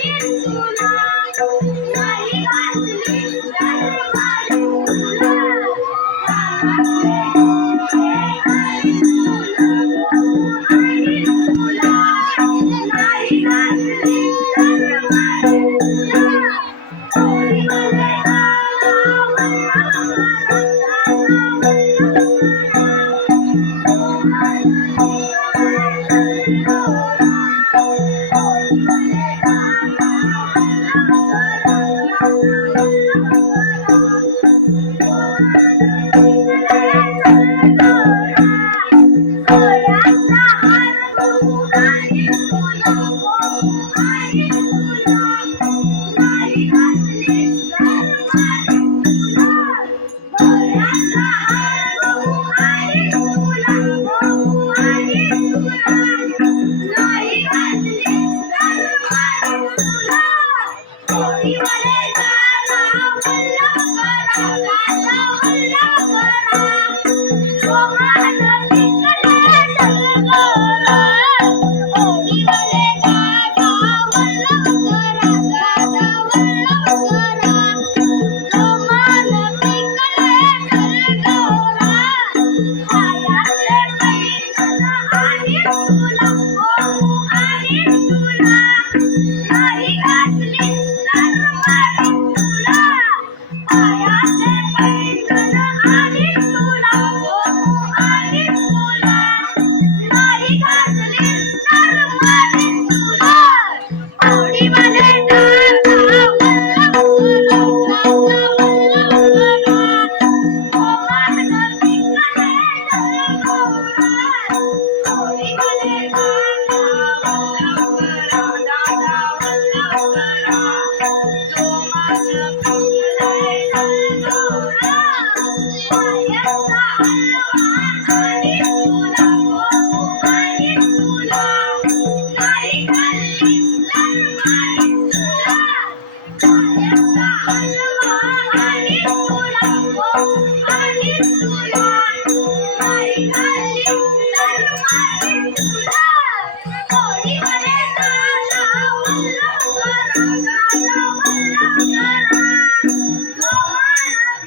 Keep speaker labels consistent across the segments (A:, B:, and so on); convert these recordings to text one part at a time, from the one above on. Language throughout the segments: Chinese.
A: 天作那。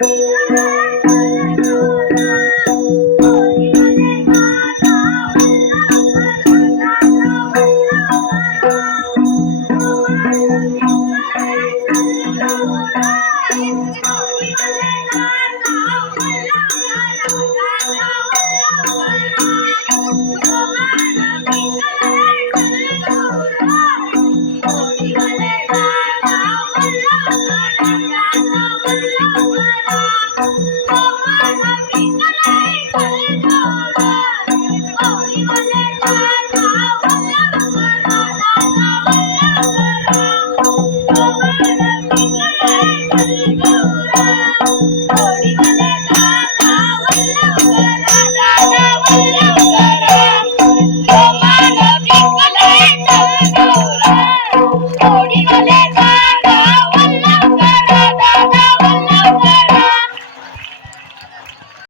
A: Oh.